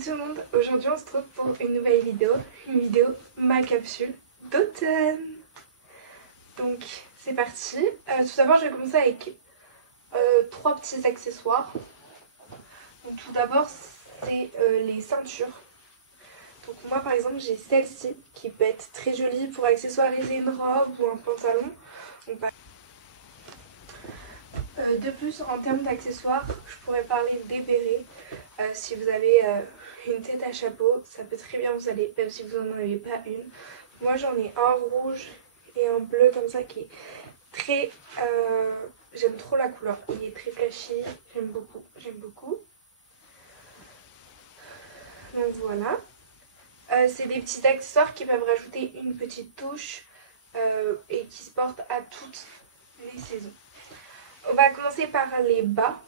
tout le monde, aujourd'hui on se retrouve pour une nouvelle vidéo, ma capsule d'automne. Donc c'est parti. Tout d'abord je vais commencer avec trois petits accessoires. Donc tout d'abord c'est les ceintures. Donc moi par exemple j'ai celle-ci qui peut être très jolie pour accessoiriser une robe ou un pantalon. Donc, de plus en termes d'accessoires je pourrais parler des bérets. Si vous avez une tête à chapeau, ça peut très bien vous aller, même si vous n'en avez pas une. Moi j'en ai un rouge et un bleu comme ça qui est très... j'aime trop la couleur, il est très flashy, j'aime beaucoup. Donc voilà. C'est des petits accessoires qui peuvent rajouter une petite touche et qui se portent à toutes les saisons. On va commencer par les bas.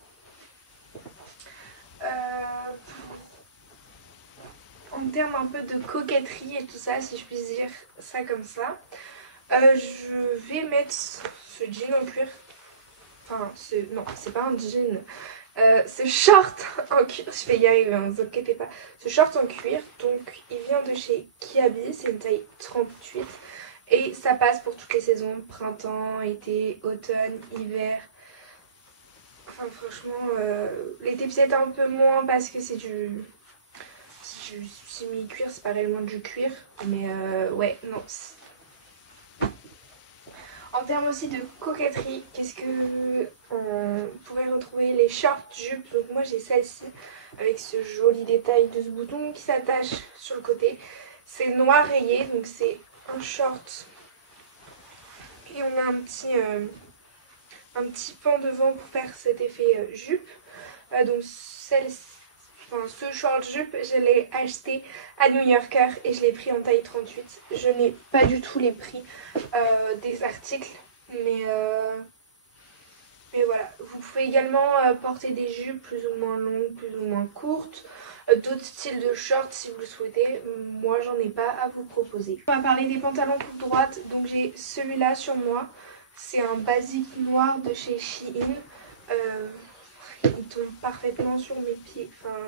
En termes un peu de coquetterie et tout ça, si je puis dire ça comme ça, je vais mettre ce jean en cuir. Enfin, non, c'est pas un jean. Ce short en cuir, je vais y arriver, ne vous inquiétez pas. Ce short en cuir, donc il vient de chez Kiabi, c'est une taille 38. Et ça passe pour toutes les saisons, printemps, été, automne, hiver. Enfin franchement, l'été peut-être un peu moins parce que c'est du semi-cuir, c'est pas réellement du cuir. Mais ouais, non. En termes aussi de coquetterie, qu'est-ce que on pourrait retrouver? Les shorts jupes. Donc moi j'ai celle-ci avec ce joli détail de ce bouton qui s'attache sur le côté. C'est noir rayé, donc c'est un short. Et on a un petit pan devant pour faire cet effet jupe. Donc ce short jupe, je l'ai acheté à New Yorker et je l'ai pris en taille 38. Je n'ai pas du tout les prix des articles, mais voilà. Vous pouvez également porter des jupes plus ou moins longues, plus ou moins courtes, d'autres styles de shorts si vous le souhaitez. Moi, j'en ai pas à vous proposer. On va parler des pantalons coupe droite. Donc j'ai celui-là sur moi. C'est un basique noir de chez Shein. Il tombe parfaitement sur mes pieds. Enfin,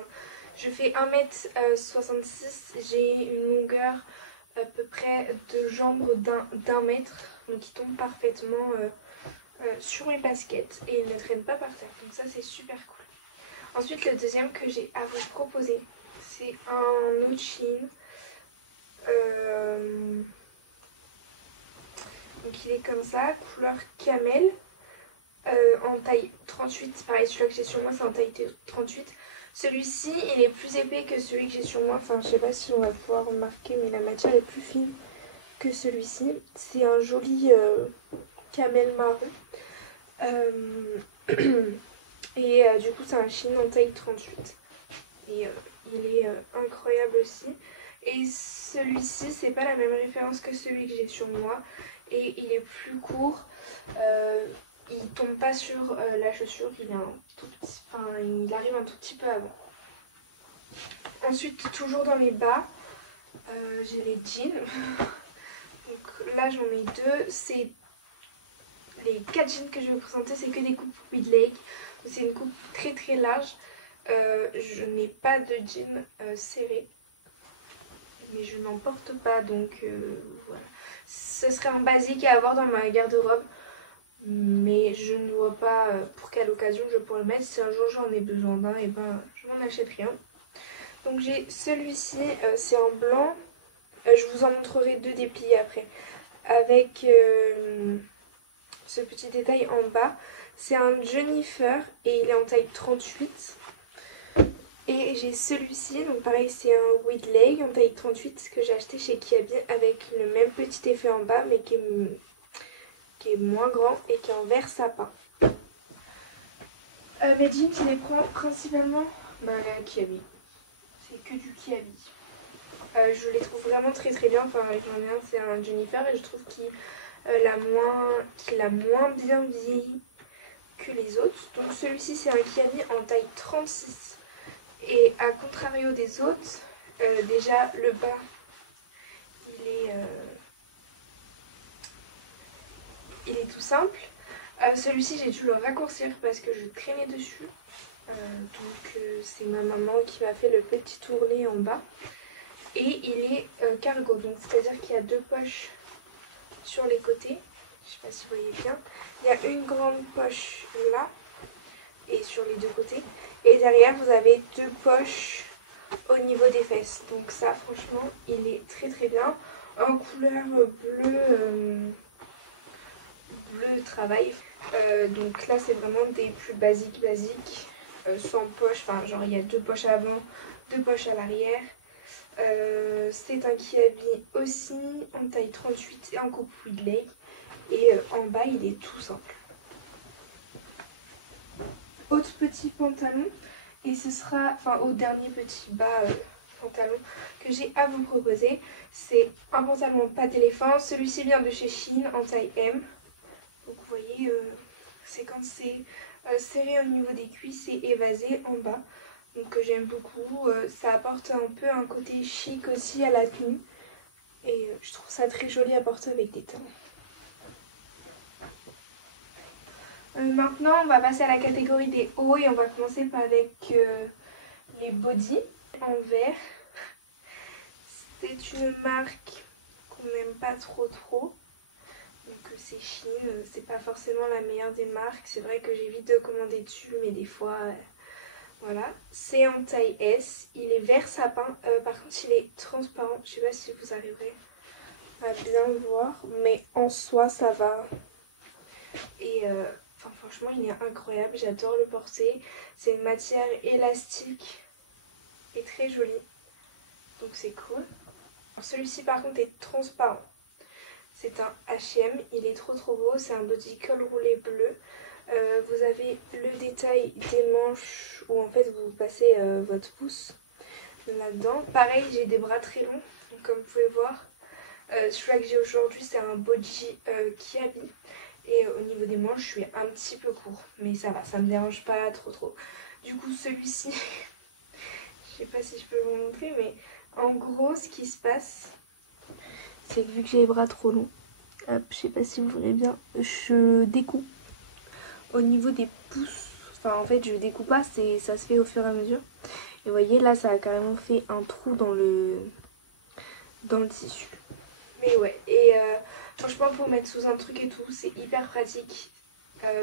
je fais 1m66, j'ai une longueur à peu près de jambe d'un mètre. Donc il tombe parfaitement sur mes baskets et il ne traîne pas par terre. Donc ça c'est super cool. Ensuite le deuxième que j'ai à vous proposer, c'est un autre Shein. Donc il est comme ça, couleur camel. En taille 38, pareil celui-là que j'ai sur moi c'est en taille 38. Celui-ci il est plus épais que celui que j'ai sur moi, enfin je sais pas si on va pouvoir remarquer mais la matière est plus fine que celui-ci. C'est un joli camel marron et du coup c'est un Shein en taille 38 et il est incroyable aussi. Et celui-ci c'est pas la même référence que celui que j'ai sur moi et il est plus court. Il tombe pas sur la chaussure, il arrive un tout petit peu avant. Ensuite, toujours dans les bas, j'ai les jeans. Donc là, j'en ai deux. C'est les 4 jeans que je vais vous présenter, c'est que des coupes wide leg. C'est une coupe très très large. Je n'ai pas de jeans serrés, mais je n'en porte pas, donc voilà. Ce serait un basique à avoir dans ma garde-robe. Mais je ne vois pas pour quelle occasion je pourrais le mettre. Si un jour j'en ai besoin d'un, et ben je m'en achète rien. Donc j'ai celui-ci, c'est en blanc. Je vous en montrerai deux dépliés après. Avec ce petit détail en bas. C'est un Jennifer et il est en taille 38. Et j'ai celui-ci, donc pareil c'est un wide leg en taille 38 que j'ai acheté chez Kiabi avec le même petit effet en bas mais qui est moins grand et qui est en vert sapin. Mes jeans, je les prends principalement à Kiabi. C'est que du Kiabi. Je les trouve vraiment très très bien. Enfin, j'en ai un, c'est un Jennifer et je trouve qu'il a moins bien vieilli que les autres. Donc celui-ci, c'est un Kiabi en taille 36. Et à contrario des autres, déjà le bas, il est tout simple. Celui-ci j'ai dû le raccourcir parce que je traînais dessus. C'est ma maman qui m'a fait le petit tourné en bas. Et il est cargo, donc c'est-à-dire qu'il y a deux poches sur les côtés. Je sais pas si vous voyez bien. Il y a une grande poche là et sur les deux côtés. Et derrière vous avez deux poches au niveau des fesses. Donc ça franchement il est très très bien. En couleur bleu travail. Donc là c'est vraiment des plus basiques sans poche. Enfin genre il y a deux poches à l'avant, deux poches à l'arrière. C'est un Kiabi aussi en taille 38 et en coupe wide leg. Et en bas il est tout simple. Autre petit pantalon. Et ce sera, enfin au dernier petit bas pantalon que j'ai à vous proposer. C'est un pantalon pas d'éléphant. Celui-ci vient de chez Shein en taille M. Donc vous voyez, c'est quand c'est serré au niveau des cuisses et évasé en bas. Donc j'aime beaucoup. Ça apporte un peu un côté chic aussi à la tenue. Et je trouve ça très joli à porter avec des talons. Maintenant on va passer à la catégorie des hauts et on va commencer avec les bodys en vert. C'est une marque qu'on n'aime pas trop. Donc c'est Shein, c'est pas forcément la meilleure des marques. C'est vrai que j'évite de commander dessus mais des fois voilà. C'est en taille S, il est vert sapin, par contre il est transparent. Je sais pas si vous arriverez à bien le voir mais en soi ça va. Et franchement il est incroyable, j'adore le porter. C'est une matière élastique et très jolie. Donc c'est cool. Celui-ci par contre est transparent. C'est un H&M, il est trop beau. C'est un body col roulé bleu. Vous avez le détail des manches où en fait vous passez votre pouce là-dedans. Pareil j'ai des bras très longs. Donc, comme vous pouvez voir. Celui-là que j'ai aujourd'hui c'est un body Kiabi. Et au niveau des manches je suis un petit peu court. Mais ça va, ça me dérange pas trop. Du coup celui-ci, je sais pas si je peux vous montrer mais en gros ce qui se passe c'est que vu que j'ai les bras trop longs, hop, je sais pas si vous voyez bien, je découpe au niveau des pouces. Enfin en fait je découpe pas, ça se fait au fur et à mesure. Et vous voyez là ça a carrément fait un trou dans le tissu. Mais ouais, et franchement pour mettre sous un truc et tout c'est hyper pratique.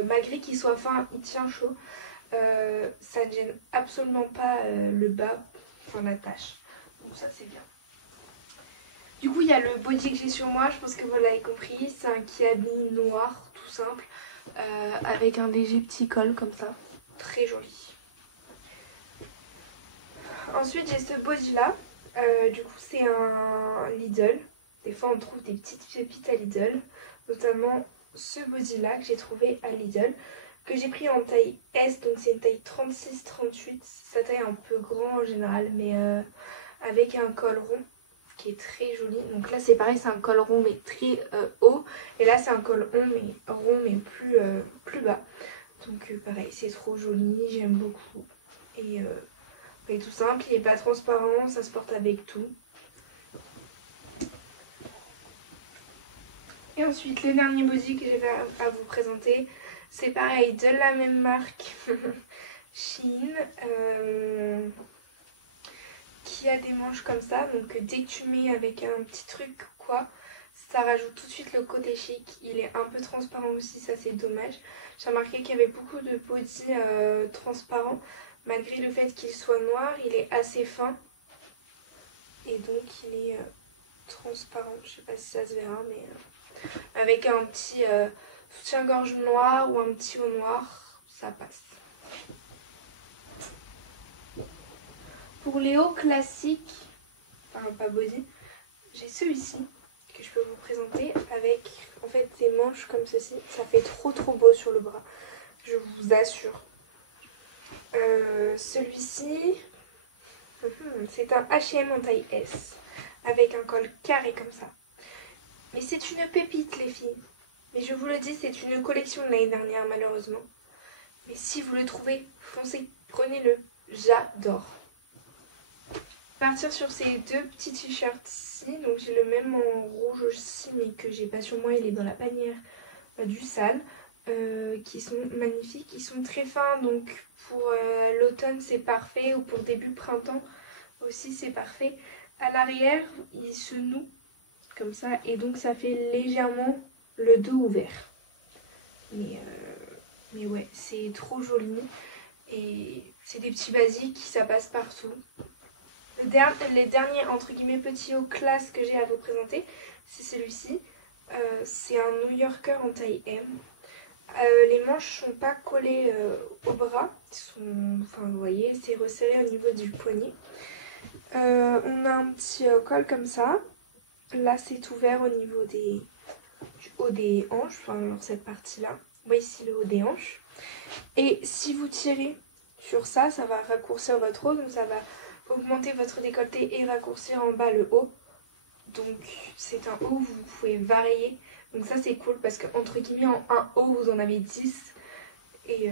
Malgré qu'il soit fin, il tient chaud. Ça ne gêne absolument pas le bas, enfin la tache. Donc ça c'est bien. Du coup il y a le body que j'ai sur moi, je pense que vous l'avez compris. C'est un Kiabi noir tout simple. Avec un léger petit col comme ça. Très joli. Ensuite j'ai ce body là. Du coup c'est un Lidl. Des fois on trouve des petites pépites à Lidl. Notamment ce body là que j'ai trouvé à Lidl. Que j'ai pris en taille S, donc c'est une taille 36-38. Sa taille un peu grand en général, mais avec un col rond qui est très joli. Donc là c'est pareil, c'est un col rond mais très haut. Et là c'est un col rond mais plus bas. Donc pareil, c'est trop joli, j'aime beaucoup. Et tout simple, il n'est pas transparent, ça se porte avec tout. Et ensuite le dernier body que j'ai à vous présenter, c'est pareil, de la même marque, Shein, qui a des manches comme ça. Donc dès que tu mets avec un petit truc quoi, ça rajoute tout de suite le côté chic. Il est un peu transparent aussi, ça c'est dommage. J'ai remarqué qu'il y avait beaucoup de body transparents. Malgré le fait qu'il soit noir, il est assez fin. Et donc il est transparent, je sais pas si ça se verra, mais avec un petit soutien-gorge noir ou un petit haut noir, ça passe. Pour les hauts classiques, enfin pas body, j'ai celui-ci que je peux vous présenter avec en fait des manches comme ceci. Ça fait trop beau sur le bras, je vous assure. Celui-ci, c'est un H&M en taille S avec un col carré comme ça. Mais c'est une pépite les filles. Mais je vous le dis, c'est une collection de l'année dernière malheureusement. Mais si vous le trouvez, foncez, prenez-le. J'adore. Partir sur ces deux petits t-shirts ici. Donc j'ai le même en rouge aussi mais que j'ai pas sur moi. Il est dans la panière du sale. qui sont magnifiques. Ils sont très fins, donc pour l'automne c'est parfait, ou pour début printemps aussi c'est parfait. À l'arrière, ils se nouent comme ça, et donc ça fait légèrement le dos ouvert. Mais ouais, c'est trop joli. Et c'est des petits basiques, ça passe partout. Les derniers entre guillemets petits hauts classe que j'ai à vous présenter, c'est celui-ci. C'est un New Yorker en taille M. Les manches sont pas collées au bras, enfin vous voyez, c'est resserré au niveau du poignet. On a un petit col comme ça. Là c'est ouvert au niveau du haut des hanches, enfin alors cette partie là. Vous voyez ici le haut des hanches. Et si vous tirez sur ça, ça va raccourcir votre haut, donc ça va augmenter votre décolleté et raccourcir en bas le haut. Donc c'est un haut où vous pouvez varier. Donc ça c'est cool parce que entre guillemets en un haut vous en avez 10. Et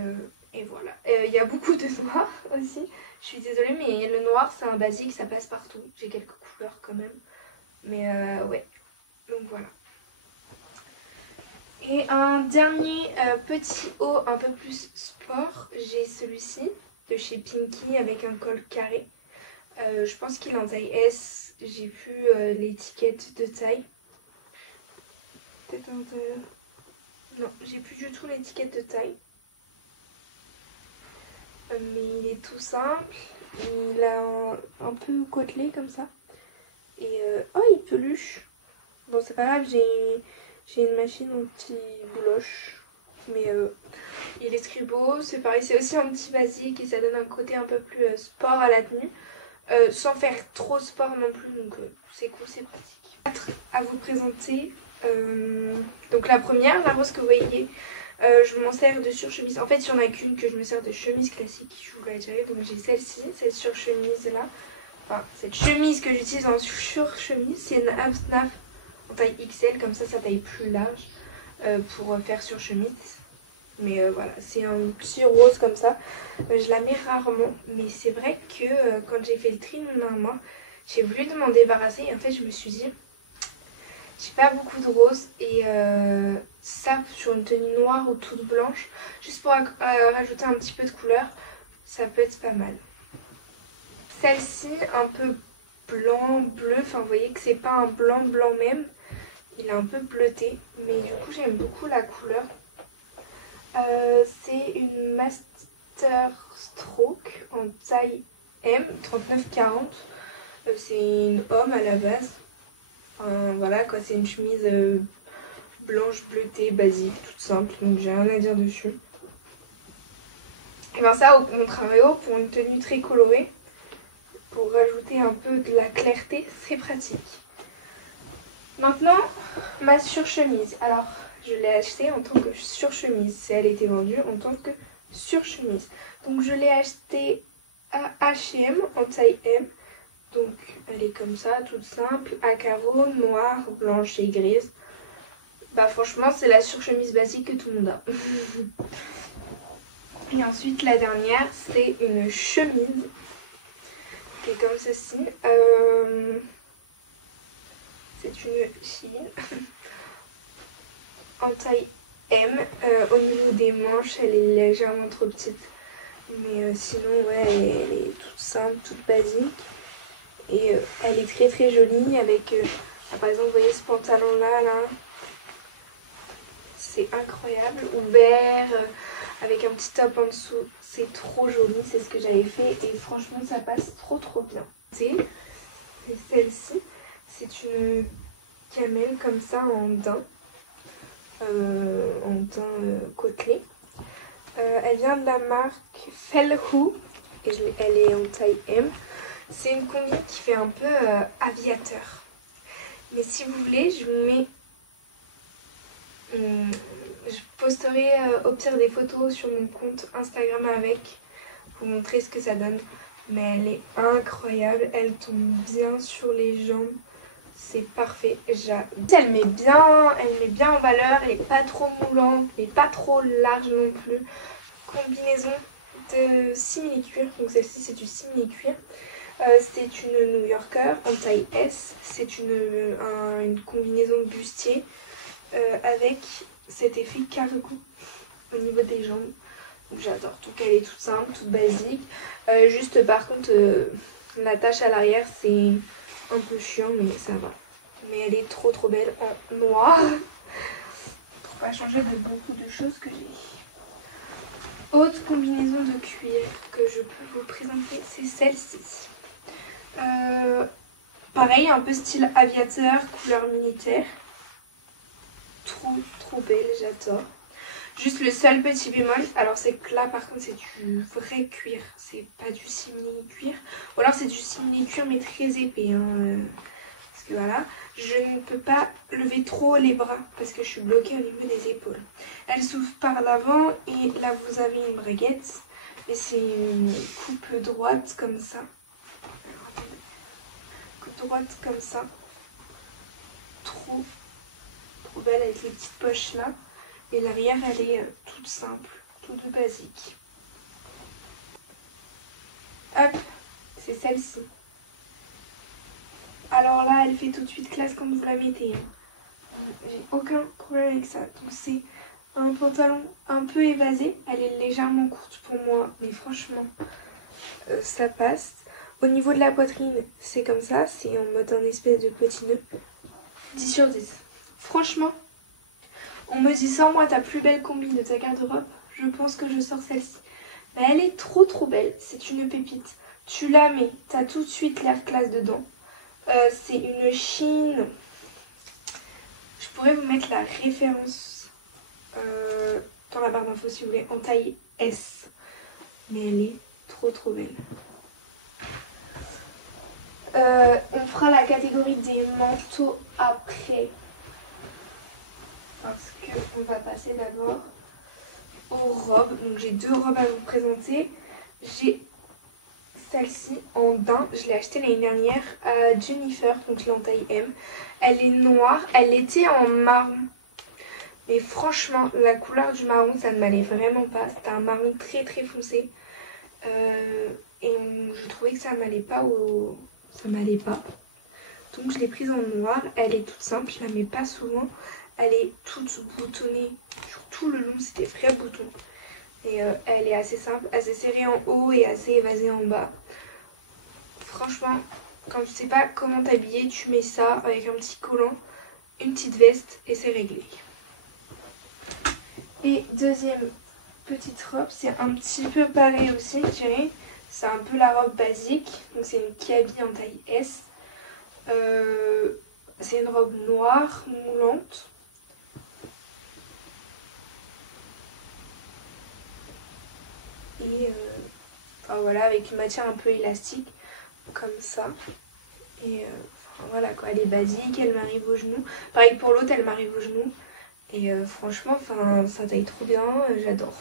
voilà. Il y a beaucoup de noir aussi. Je suis désolée mais le noir c'est un basique, ça passe partout. J'ai quelques couleurs quand même. Mais ouais. Donc voilà. Et un dernier petit haut un peu plus sport. J'ai celui-ci de chez Pinky avec un col carré. Je pense qu'il est en taille S. J'ai plus l'étiquette de taille. Peut-être en taille... Non, j'ai plus du tout l'étiquette de taille. Mais il est tout simple. Il a un peu côtelé comme ça. Et oh, il peluche. Bon, c'est pas grave, j'ai une machine anti-bouloche. Mais il est très beau. C'est pareil, c'est aussi un petit basique et ça donne un côté un peu plus sport à la tenue. Sans faire trop sport non plus, donc c'est cool, c'est pratique. 4 à vous présenter. Donc la première, la rose que vous voyez, je m'en sers de surchemise. En fait, il n'y en a qu'une que je me sers de chemise classique, je vous l'ai déjà dit. Donc j'ai celle-ci, cette surchemise là. Enfin, cette chemise que j'utilise en surchemise, c'est une Absnaf en taille XL, comme ça taille plus large pour faire surchemise. Mais voilà, c'est un petit rose comme ça. Je la mets rarement. Mais c'est vrai que quand j'ai fait le tri de mon armoire, j'ai voulu de m'en débarrasser. Et en fait, je me suis dit, j'ai pas beaucoup de rose. Et ça, sur une tenue noire ou toute blanche, juste pour rajouter un petit peu de couleur, ça peut être pas mal. Celle-ci, un peu blanc, bleu. Enfin, vous voyez que c'est pas un blanc même. Il est un peu bleuté. Mais du coup, j'aime beaucoup la couleur. C'est une Master Stroke en taille M, 39-40. C'est une homme à la base. Enfin, voilà quoi, c'est une chemise blanche bleutée, basique, toute simple. Donc j'ai rien à dire dessus. Et bien ça, au contrario, pour une tenue très colorée, pour rajouter un peu de la clarté, c'est pratique. Maintenant, ma surchemise. Alors, je l'ai achetée en tant que surchemise. Elle était vendue en tant que surchemise. Donc je l'ai achetée à H&M en taille M. Donc elle est comme ça, toute simple, à carreaux, noire, blanche et grise. Bah franchement c'est la surchemise basique que tout le monde a. Et ensuite la dernière c'est une chemise qui est comme ceci. C'est une jean en taille M. Au niveau des manches, elle est légèrement trop petite. Mais sinon, ouais, elle est toute simple, toute basique. Et elle est très très jolie avec, par exemple, vous voyez ce pantalon-là, là. C'est incroyable. Ouvert, avec un petit top en dessous. C'est trop joli, c'est ce que j'avais fait. Et franchement, ça passe trop trop bien. Et celle-ci, c'est une camel comme ça en daim. Côtelé. Elle vient de la marque Fellhu et elle est en taille M. C'est une combi qui fait un peu aviateur. Mais si vous voulez, je vous mets... je posterai au pire des photos sur mon compte Instagram avec pour vous montrer ce que ça donne. Mais elle est incroyable, elle tombe bien sur les jambes. C'est parfait, elle met bien en valeur, elle n'est pas trop moulante, elle n'est pas trop large non plus. Combinaison de simili-cuir, donc celle-ci c'est du simili-cuir. C'est une New Yorker en taille S, c'est une combinaison de bustier avec cet effet cargo. au niveau des jambes. Donc j'adore. Donc elle est toute simple, toute basique. Juste par contre, la tache à l'arrière c'est un peu chiant mais ça va. Mais elle est trop belle en noir. Pour pas changer de beaucoup de choses que j'ai. Autre combinaison de cuir que je peux vous présenter, c'est celle-ci. Pareil, un peu style aviateur, couleur militaire. Trop belle, j'adore. Juste le seul petit bémol, alors c'est que là par contre c'est du vrai cuir, c'est pas du simili cuir. Ou alors c'est du simili cuir mais très épais. Parce que voilà, je ne peux pas lever trop les bras parce que je suis bloquée au niveau des épaules. Elle s'ouvre par l'avant et là vous avez une braguette. Et c'est une coupe droite comme ça. Coupe droite comme ça. Trop belle avec les petites poches là. Et l'arrière elle est toute simple, toute basique. Hop, c'est celle-ci. Alors là elle fait tout de suite classe quand vous la mettez. J'ai aucun problème avec ça. Donc c'est un pantalon un peu évasé. Elle est légèrement courte pour moi, mais franchement ça passe. Au niveau de la poitrine, c'est comme ça, c'est en mode un espèce de petit nœud. 10 sur 10. Franchement, on me dit ça, moi ta plus belle combi de ta garde-robe, je pense que je sors celle-ci. Mais elle est trop belle, c'est une pépite. Tu la mets, t'as tout de suite l'air classe dedans. C'est une chine. Je pourrais vous mettre la référence dans la barre d'infos si vous voulez, en taille S. Mais elle est trop belle. On fera la catégorie des manteaux après. Parce qu'on va passer d'abord aux robes. Donc j'ai deux robes à vous présenter. J'ai celle-ci en daim. Je l'ai achetée l'année dernière à Jennifer. Donc je l'ai en taille M. Elle est noire. Elle était en marron. Mais franchement, la couleur du marron, ça ne m'allait vraiment pas. C'était un marron très foncé. Et je trouvais que ça m'allait pas Ça m'allait pas. Donc je l'ai prise en noir. Elle est toute simple, je la mets pas souvent. Elle est toute boutonnée sur tout le long, c'est des vrais boutons. Et elle est assez simple, assez serrée en haut et assez évasée en bas. Franchement, quand tu sais pas comment t'habiller, tu mets ça avec un petit collant, une petite veste et c'est réglé. Et deuxième petite robe, c'est un petit peu pareil aussi, je dirais. C'est un peu la robe basique, donc c'est une cabi en taille S. C'est une robe noire, moulante. Et enfin, voilà, avec une matière un peu élastique, comme ça. Et enfin, voilà quoi, elle est basique, elle m'arrive aux genoux. Pareil pour l'autre, elle m'arrive aux genoux. Et franchement, ça taille trop bien, j'adore.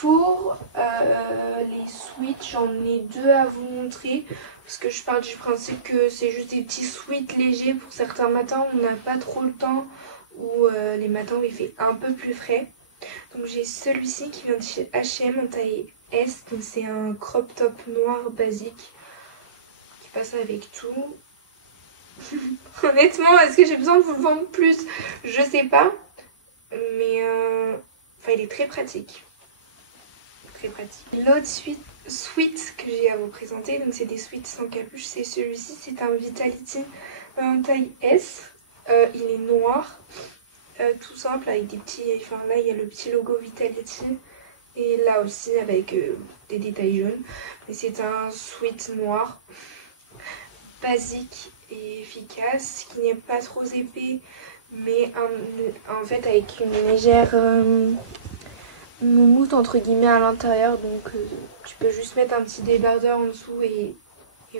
Pour les sweats, j'en ai deux à vous montrer. Parce que je pars du principe que c'est juste des petits sweats légers. Pour certains matins, on n'a pas trop le temps. Ou les matins où il fait un peu plus frais. Donc j'ai celui-ci qui vient de chez H&M en taille S. Donc c'est un crop top noir basique. Qui passe avec tout. Honnêtement, est-ce que j'ai besoin de vous le vendre plus? Je sais pas. Mais enfin, il est très pratique. L'autre sweat que j'ai à vous présenter, donc c'est des sweats sans capuche, c'est celui-ci, c'est un Vitality en taille S. Il est noir, tout simple avec des petits, enfin là il y a le petit logo Vitality et là aussi avec des détails jaunes. Mais c'est un sweat noir, basique et efficace, qui n'est pas trop épais, mais en fait avec une légère moumoute entre guillemets à l'intérieur, donc tu peux juste mettre un petit débardeur en dessous et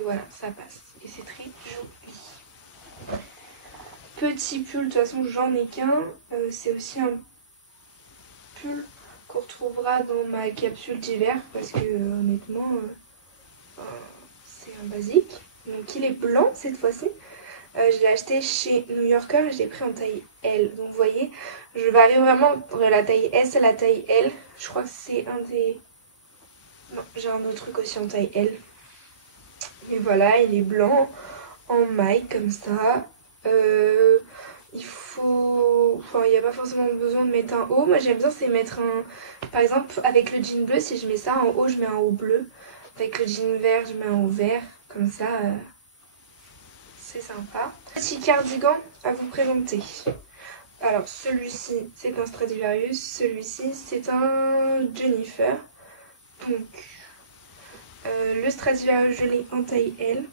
voilà, ça passe et c'est très joli. Petit pull, de toute façon j'en ai qu'un, c'est aussi un pull qu'on retrouvera dans ma capsule d'hiver parce que honnêtement c'est un basique. Donc il est blanc cette fois-ci. Je l'ai acheté chez New Yorker et je l'ai pris en taille L. Donc vous voyez, je varie vraiment entre la taille S et la taille L. Je crois que c'est un des... Non, j'ai un autre truc aussi en taille L. Et voilà, il est blanc, en maille comme ça. il n'y a pas forcément besoin de mettre un haut. Moi j'aime bien c'est mettre un, par exemple avec le jean bleu, si je mets ça en haut, je mets un haut bleu. Avec le jean vert, je mets un haut vert, comme ça c'est sympa. Petit cardigan à vous présenter. Alors celui-ci c'est un Stradivarius, celui-ci c'est un Jennifer. Donc le Stradivarius je l'ai en taille L.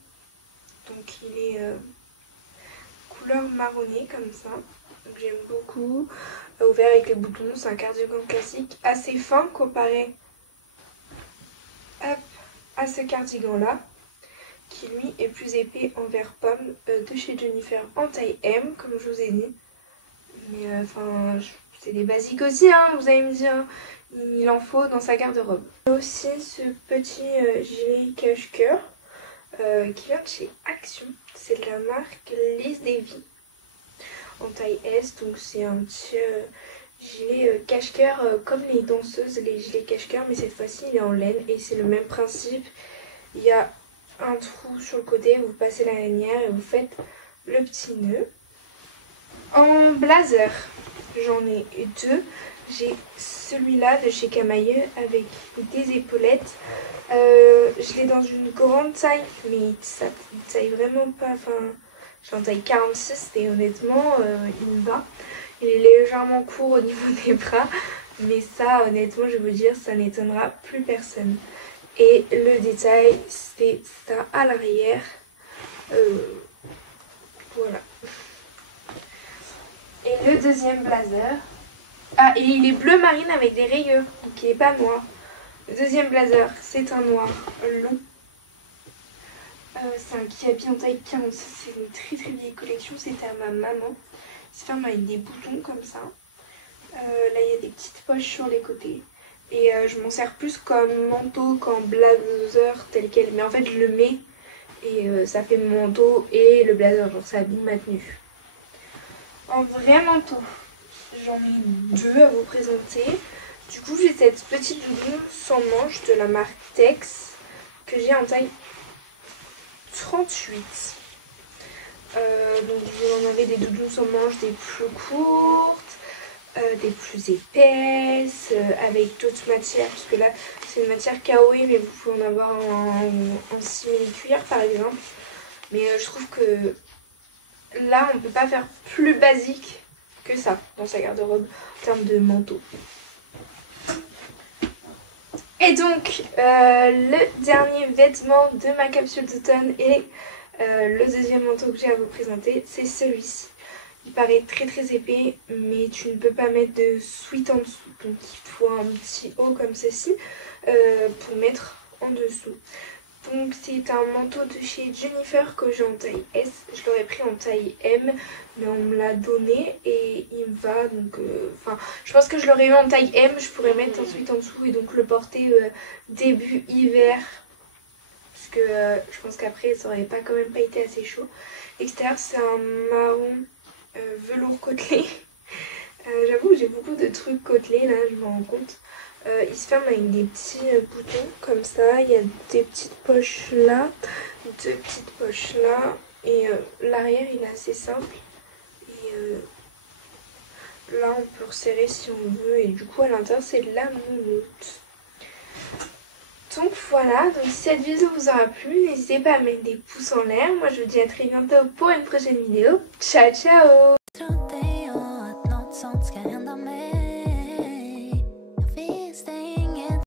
Donc il est couleur marronnée comme ça. Donc j'aime beaucoup. Ouvert avec les boutons, c'est un cardigan classique assez fin comparé à ce cardigan là, qui lui est plus épais en vert pomme de chez Jennifer en taille M comme je vous ai dit. Mais enfin c'est des basiques aussi hein, vous allez me dire, il en faut dans sa garde-robe. Aussi ce petit gilet cache-cœur qui vient de chez Action, c'est de la marque Liz Davy en taille S, donc c'est un petit gilet cache-cœur comme les danseuses, les gilets cache-cœur, mais cette fois-ci il est en laine et c'est le même principe. Il y a un trou sur le côté, vous passez la lanière et vous faites le petit nœud. En blazer, j'en ai deux. J'ai celui-là de chez Camailleux avec des épaulettes. Je l'ai dans une grande taille, mais ça taille vraiment pas. Enfin, je suis en taille 46 et honnêtement, il me va. Il est légèrement court au niveau des bras, mais ça, honnêtement, je vais vous dire, ça n'étonnera plus personne. Et le détail, c'est ça à l'arrière. Voilà. Et le deuxième blazer. Ah, et il est bleu marine avec des rayures, donc il n'est pas noir. Le deuxième blazer, c'est un noir long. C'est un Kiabi en taille 46, c'est une très très vieille collection, c'était à ma maman. Il se ferme avec des boutons comme ça. Là, il y a des petites poches sur les côtés. Et je m'en sers plus comme manteau qu'en blazer tel quel. Mais en fait, je le mets et ça fait mon manteau et le blazer, genre ça abîme ma tenue. En vrai manteau, j'en ai deux à vous présenter. Du coup, j'ai cette petite doudoune sans manche de la marque Tex que j'ai en taille 38. Donc vous en avez des doudounes sans manche, des plus courtes, des plus épaisses, avec d'autres matières. Parce que là, c'est une matière kawaii, mais vous pouvez en avoir en simili-cuir par exemple. Mais je trouve que là, on ne peut pas faire plus basique que ça dans sa garde-robe en termes de manteau. Et donc, le dernier vêtement de ma capsule d'automne et le deuxième manteau que j'ai à vous présenter, c'est celui-ci. Il paraît très très épais, mais tu ne peux pas mettre de sweat en dessous. Donc il faut un petit haut comme ceci pour mettre en dessous. Donc c'est un manteau de chez Jennifer que j'ai en taille S. Je l'aurais pris en taille M, mais on me l'a donné et il me va. Donc je pense que je l'aurais eu en taille M. Je pourrais mettre ensuite en dessous et donc le porter début hiver. Parce que je pense qu'après ça aurait pas quand même pas été assez chaud. L'extérieur c'est un marron velours côtelé. J'avoue que j'ai beaucoup de trucs côtelés là, je me rends compte. Il se ferme avec des petits boutons comme ça. Il y a des petites poches là, deux petites poches là. Et l'arrière il est assez simple. Et là on peut resserrer si on veut. Et du coup à l'intérieur c'est de la moumoute. Donc voilà, donc si cette vidéo vous aura plu, n'hésitez pas à mettre des pouces en l'air. Moi je vous dis à très bientôt pour une prochaine vidéo. Ciao ciao!